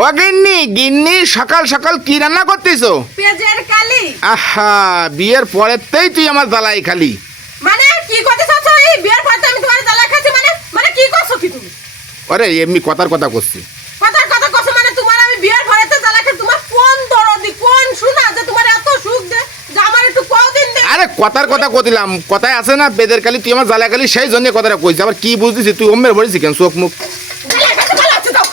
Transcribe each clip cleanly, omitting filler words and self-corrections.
ও গিন্নি গিন্নি সকাল সকাল কি রান্না করতেছো? পেঁয়াজের কালি। আহা বিয়ের পরেতেই তুই আমার জ্বালাই খালি। মানে কি করতে চাচ্ছ? এই বিয়ের পরে আমি তোমার জ্বালা খাচ্ছি মানে মানে কি করছো কি তুমি? আরে এমনি কথার কথা করছি। কথার কথা করছো মানে তোমার আমি বিয়ের পরেতে জ্বালা খাচ্ছি। তোমার কোন দরদি কোন শোনা যে তোমার এত সুখ দে যে আমার একটু কদিন দে। আরে কথার কথা কইলাম, কথায় আছে না বেদের কালি তুই আমার জ্বালা খালি, সেই জন্য কথাটা কইছি। আবার কি বুঝতেছিস তুই? অম্মের ভরেছি কেন চোখ মুখ?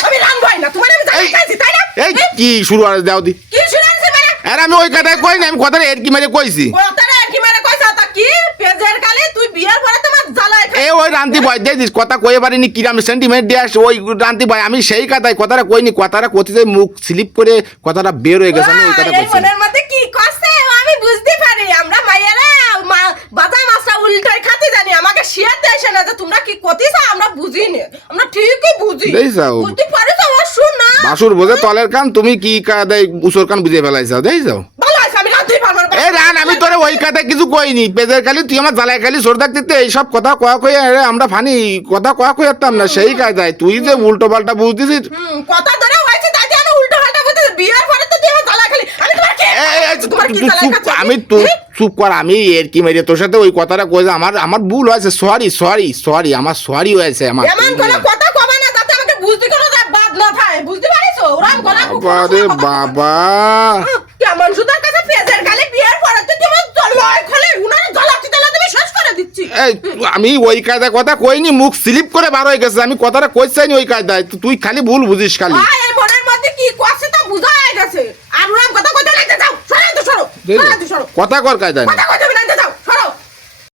আমি রানবই না, তোমার আমি জ্বালা খাচ্ছি তাই না? এই কি শুরু আর দাও দি। কি শুনাইছে মানে? আরে আমি ওই কথায় কই না, আমি কথাটা এর কি মেরে কইছি। কথাটা কি মানে কইছ তা কি? পেঁয়াজের কালি তুই বিয়ের পরে তোমার জ্বালা খাচ্ছি। এই ওই রান্তি ভয় দিয়ে দিস, কথা কয়ে পারিনি কিরাম সেন্টিমেন্ট দিয়ে আস ওই রান্তি ভয়। আমি সেই কথায় কথাটা কইনি, কথাটা কইতে মুখ স্লিপ করে কথাটা বের হয়ে গেছে। আমি ওই কথা এই কইছি। মনের মধ্যে কি করছে আমি বুঝতে পারি। আমরা মাইয়ারা বাজার মাছটা উল্টাই খাতে জানি। আমাকে শিয়াতে আসে না যে তোমরা কি করতেছ আমরা বুঝি না। আমরা ঠিকই বুঝি। দেইছাও। বুঝতে পারিস আমার শোনা। বাসুর বোঝে তলের কান, তুমি কি কাদাই উসর কান বুঝে ফেলাইছাও। দেই যাও। ভালো আছে আমি রাতেই পারবো না। এ রান আমি তোরে ওই কথা কিছু কইনি। পেজের খালি তুই আমার জ্বালায় খালি সর থাকতে এইসব কথা কয়া কই আমরা ফানি কথা কয়া কই আরতাম না সেই কায়দায়। তুই যে উল্টো পাল্টা বুঝতেছিস। কথা ধরে হইছে তাই আমি উল্টো পাল্টা বলতে বিয়ের পরে তো তুই আমার জ্বালা খালি। আমি তোমার কি তোমার কি জ্বালা খাচ্ছি? আমি তো চুপ কর। আমি এর কি মেরে তোর সাথে ওই কথাটা কই যে আমার ভুল হয়েছে। সরি সরি সরি, আমার সরি হয়েছে। আমার এমন কোন কথা কবে না যাতে আমাকে বুঝতে কোনো বাদ না থাকে। বুঝতে পারিস? ওরাম কোনা আরে বাবা কেমন সুদার কাছে পেঁয়াজের কালি বিয়ের পরে তো কেমন লয় খলে উনারে জ্বালাচ্ছি তাহলে তুমি শেষ করে দিচ্ছি। এই আমি ওই কায়দায় কথা কইনি, মুখ স্লিপ করে বার হয়ে গেছে। আমি কথাটা কইছাইনি ওই কায়দায়। তুই খালি ভুল বুঝিস খালি। এই মনের মধ্যে কি করছে তা বুঝা গেছে। আর উনাম কথা কইতে লাগতে যাও। সরে তো সরো। সরে তো সরো। কথা কর কায়দায় না। কথা কইতে